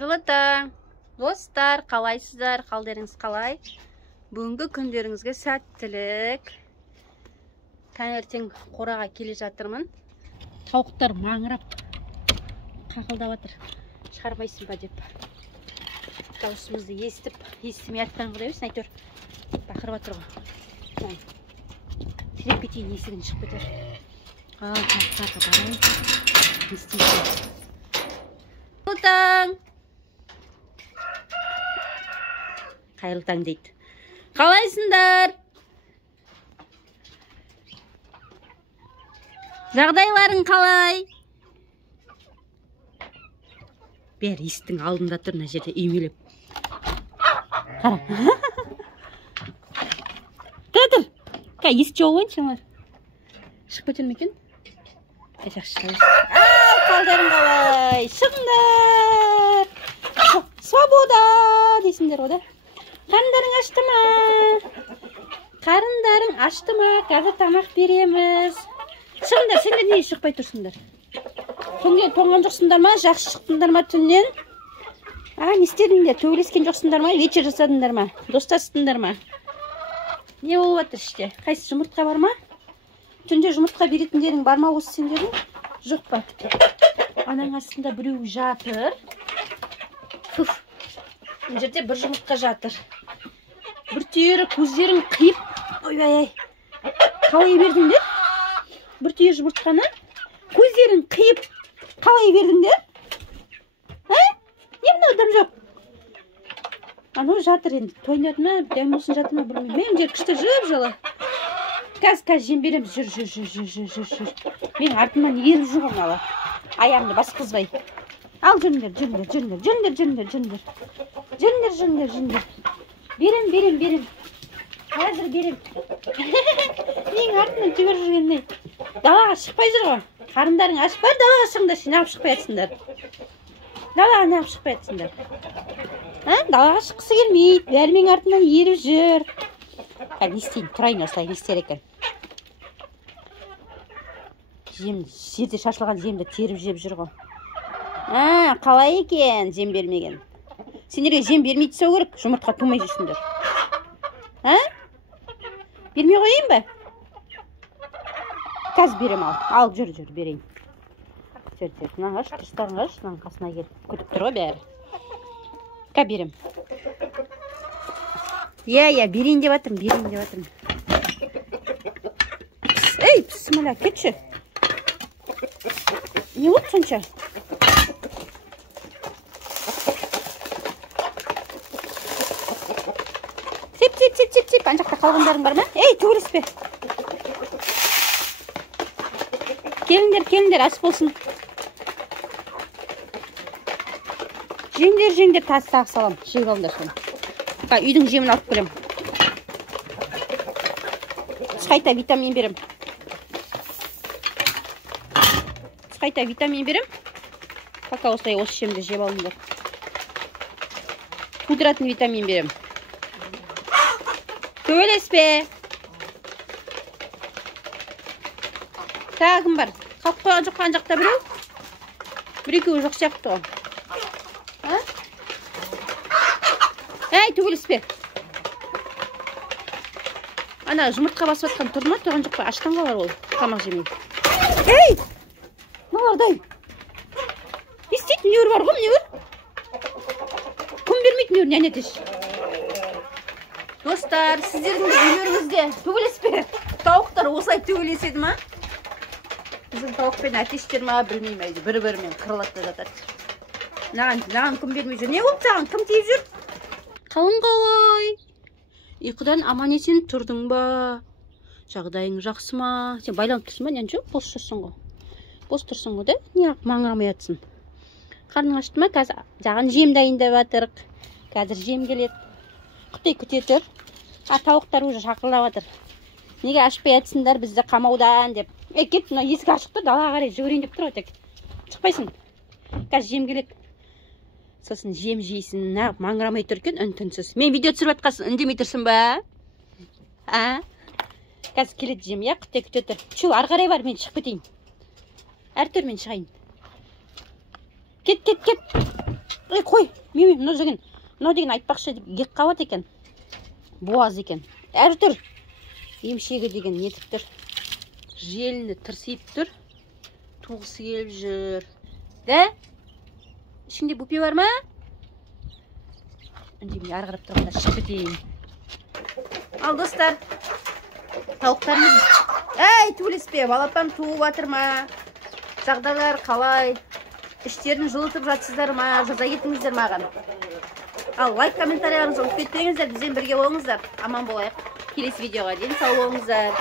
Таң, достар, қалайсыздар, қалдарыңыз қалай? Бүгінгі күндеріңізге сәттілік. Таңертең қораға келе жатырмын. Тауықтар маңырап қақылдап жатыр. Шығармайсың ба деп. Дауысымызды естімей аттан құдайбыз, әйтеуір бақырып жатыр ғой. Тіреп кетейін, есігін шығып кетер. Тауықтарға барайын. Не істейсің? Таң. Қайырлы таң дейді. Қалайсыңдар? Жағдайларың қалай? Бәрі есіктің алдында тұр, мына жерде үймелеп. Қара. Тұр. Есік жауып ойыншыңдар. Шығып кетер ме екен? Жақсы шығайсың. Қалдарың қалай? Шығыңдар. Свобода дейсіңдер ода. Қарындарың ашты ма? Қарындарың ашты ма? Қазір тамақ береміз. Шығыңдар, сендер не шықпай тұрсыңдар? Түнде тоңған жоқсыңдар ма? Жақсы шықтыңдар ма түннен? Не істедіңдер? Төбелескен жоқсыңдар ма? Вечер жасадыңдар ма? Достастыңдар ма? Не болып жатыр іште? Қайсы жұмыртқа бар ма? Түнде жұмыртқа беретіндерің бар ма осы сендердің? Жоқ па? Анаң астында біреу жатыр. Бұл жерде бір жұмыртқа жатыр. Бір түйірі көздерін қиып, ой-ай-ай, қалай бердіңдер? Бір түйір жұмыртқаны көздерін қиып, қалай бердіңдер? Не мынау адам жоқ? Анау жатыр енді, тойнады ма, дәмесін жатыр ма, білмеймін. Мен жер күшті жып-жылы. Қазір жем береміз, жүр. Мен артымнан еріп жүр ала. Аяғымды басқызбай. Ал жүріңдер. Берем. Қазір берем. Ең артынан жүгір жүргенде. Далаға шықпай жүр ғой. Қарындарың ашып бар, далаға шығыңдар, сен неғып шықпай жатсыңдар. Далаға неғып шықпай жатсыңдар. Далаға шыққысы келмейді, бәрі мен артынан еріп жүр. Не істейін, тұрайын осылай, не істер екен. Жерде шашылған жемді теріп жеп жүр ғой. Қалай екен жем бермеген? Сендерге жем бермейді сау керек, жұмыртқа тумай жүрсіңдер. Бермей қойайын ба? Қазір берем ал. Жүр, берейін. Жүр. Мынан қаш, тұрыстарын қаш, мынан қасына келіп күтіп тұр ғой бәрі. Қа берем. Берейін деп жатырмын. Ей, пісіміля, кетші. Не болды сонша? Сеп. Анжақта қалғандарың бар ма? Ей, төбелеспе. Келіңдер, ас болсын. Жеңдер, тас тағы салам. Жеп алыңдар соны. Үйдің жемін алып келем. Қайта витамин берем. Пока осылай осы жемді жеп алыңдар. Пудратын витамин берем. Төбелеспе. Тағым бар. Қалып қойған жоқ қан жақта біреу? Бір-екеуі жоқ сияқты ғой. Әй, төбелеспе. Ана жұмыртқа басып атқан тұр ма? Тұрған жоқ па? Аштан қалар ол. Тамақ жемей. Ей! Налардай. Не істейді? Мінеуір бар ғой, мінеуір? Күн бермейді мінеуір, не әнетеш? Достар, сіздердің үйлеріңізде төбелеспе. Тауықтар осылай төбелеседі ма? Біздің тауықпен әтештер ма, білмеймін әйді. Бір-бірімен қырылатта жатады. Наған күн бермей жүр. Не болып саған? Кім тиіп жүр? Қалың қалай? Ұйқыдан аман есен тұрдың ба? Жағдайың жақсы ма? Сен байланып тұрсың ба? Не жоқ? Бос тұрсың ғой. Бос тұрсың ғой, да? Не маңырамай жатсың? Қарның ашты ма? Қазір жаған жем дайындап жатырық. Қазір жем келеді. Құттай күтетіп. Тауықтар уже шақырылап жатыр. Неге ашпай жатсыңдар бізді қамаудан деп. Кет, мына есік ашық тұр, далаға қарай жүгірейін деп тұр ғой тек. Шықпайсың. Қазір жем келеді. Сосын жем жейсің, нағып маңырамай тұр екен, үн-түнсіз. Мен видео түсіріп жатқасын, үндемей тұрсың ба? Қазір келеді жем, құттай күтетіп. Чу, ары қарай бар, мен шығып кетейін. Әр түрмен шығайын. Кет. Қой, мына деген. Мынау деген айтпақшы гек қабат екен. Буаз екен. Әр түр. Емшегі деген нетіп тұр. Желіні тырсиып тұр. Туғысы келіп жүр. Дә? Ішінде бупе бар ма? Үндемей арғырып тұрғанда шығып кетейін. Ал достар, тауықтарымыз. Әй, төбелеспе, балапан туып жатыр ма? Жағдайлар қалай? Іштерін жылытып жатсыздар ма? Жаза кетіңіздер маған. Ал лайк, комментарияңызды ұмытпай кетпеңіздер, бізбен бірге болыңыздар. Аман болайық. Келесі видеоға дейін сау болыңыздар.